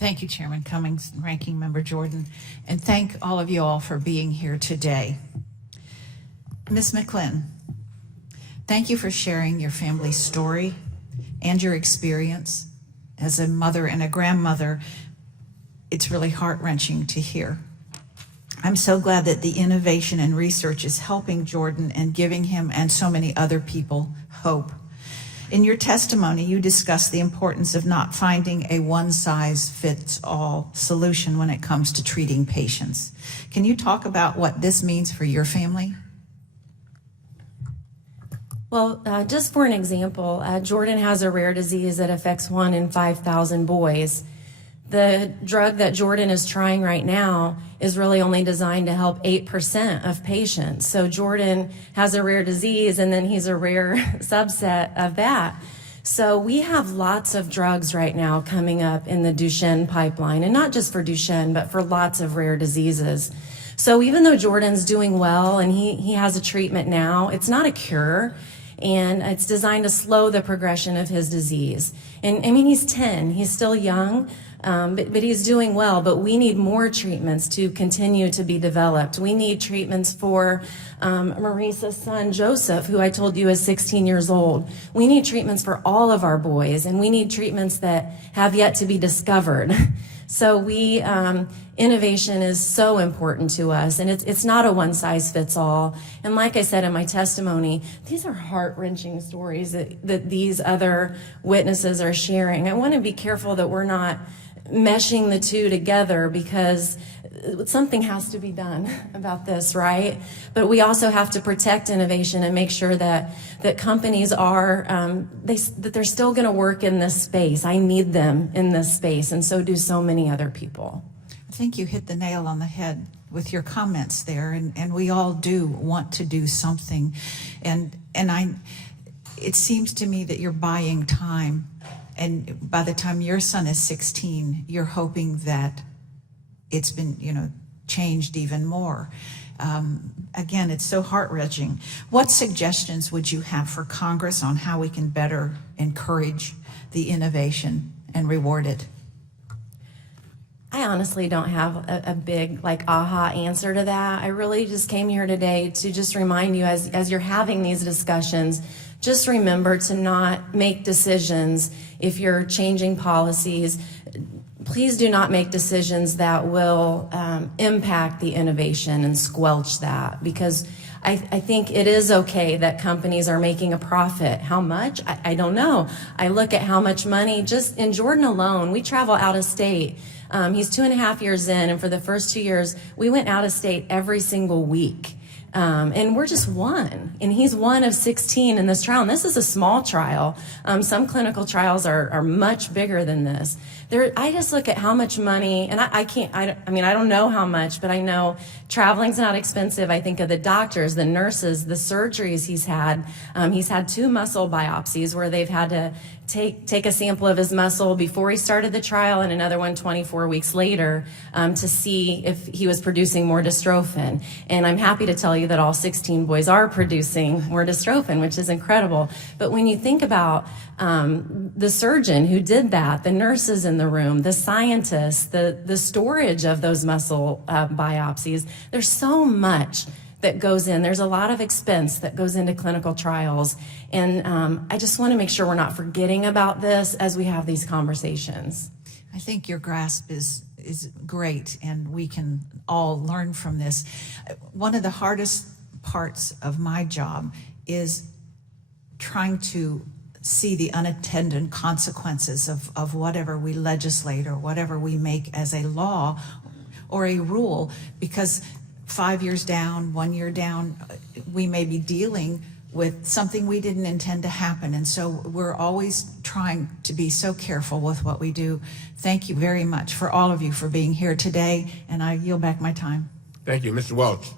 Thank you, Chairman Cummings and Ranking Member Jordan, and thank all of you all for being here today. Ms. McClin, thank you for sharing your family's story and your experience as a mother and a grandmother. It's really heart-wrenching to hear. I'm so glad that the innovation and research is helping Jordan and giving him and so many other people hope. In your testimony, you discussed the importance of not finding a one-size-fits-all solution when it comes to treating patients. Can you talk about what this means for your family? Well, just for an example, Jordan has a rare disease that affects 1 in 5,000 boys. The drug that Jordan is trying right now is really only designed to help 8% of patients. So Jordan has a rare disease, and then he's a rare subset of that. So we have lots of drugs right now coming up in the Duchenne pipeline, and not just for Duchenne, but for lots of rare diseases. So even though Jordan's doing well and he has a treatment now, it's not a cure, and it's designed to slow the progression of his disease. And I mean, he's 10, he's still young, but he's doing well, but we need more treatments to continue to be developed. We need treatments for Maurice's son, Joseph, who I told you is 16 years old. We need treatments for all of our boys, and we need treatments that have yet to be discovered. So innovation is so important to us, and it's not a one-size-fits-all. And like I said in my testimony, these are heart-wrenching stories that these other witnesses are sharing. I want to be careful that we're not meshing the two together, because something has to be done about this, right? But we also have to protect innovation and make sure that companies are, that they're still going to work in this space. I need them in this space, and so do so many other people. I think you hit the nail on the head with your comments there, and we all do want to do something. And it seems to me that you're buying time, and by the time your son is 16, you're hoping that it's been, changed even more. Again, it's so heart-wrenching. What suggestions would you have for Congress on how we can better encourage the innovation and reward it? I honestly don't have a big aha answer to that. I really just came here today to just remind you, as you're having these discussions, just remember to not make decisions if you're changing policies. Please do not make decisions that will impact the innovation and squelch that, because I think it is okay that companies are making a profit. How much? I don't know. I look at how much money, just in Jordan alone, we travel out of state. He's 2.5 years in, and for the first 2 years, we went out of state every single week. And we're just one, and he's one of 16 in this trial. And this is a small trial. Some clinical trials are much bigger than this. I just look at how much money, and I don't know how much, but I know traveling's not expensive. I think of the doctors, the nurses, the surgeries he's had. He's had 2 muscle biopsies where they've had to take a sample of his muscle before he started the trial, and another one 24 weeks later to see if he was producing more dystrophin. And I'm happy to tell you that all 16 boys are producing more dystrophin, which is incredible. But when you think about the surgeon who did that, the nurses in the room, the scientists, the storage of those muscle biopsies, there's so much that goes in. There's a lot of expense that goes into clinical trials. And I just want to make sure we're not forgetting about this as we have these conversations. I think your grasp is great, and we can all learn from this. One of the hardest parts of my job is trying to see the unintended consequences of whatever we legislate or whatever we make as a law or a rule, because 5 years down, 1 year down, we may be dealing with something we didn't intend to happen. And so we're always trying to be so careful with what we do. Thank you very much for all of you for being here today, and I yield back my time. Thank you. Mr. Welch.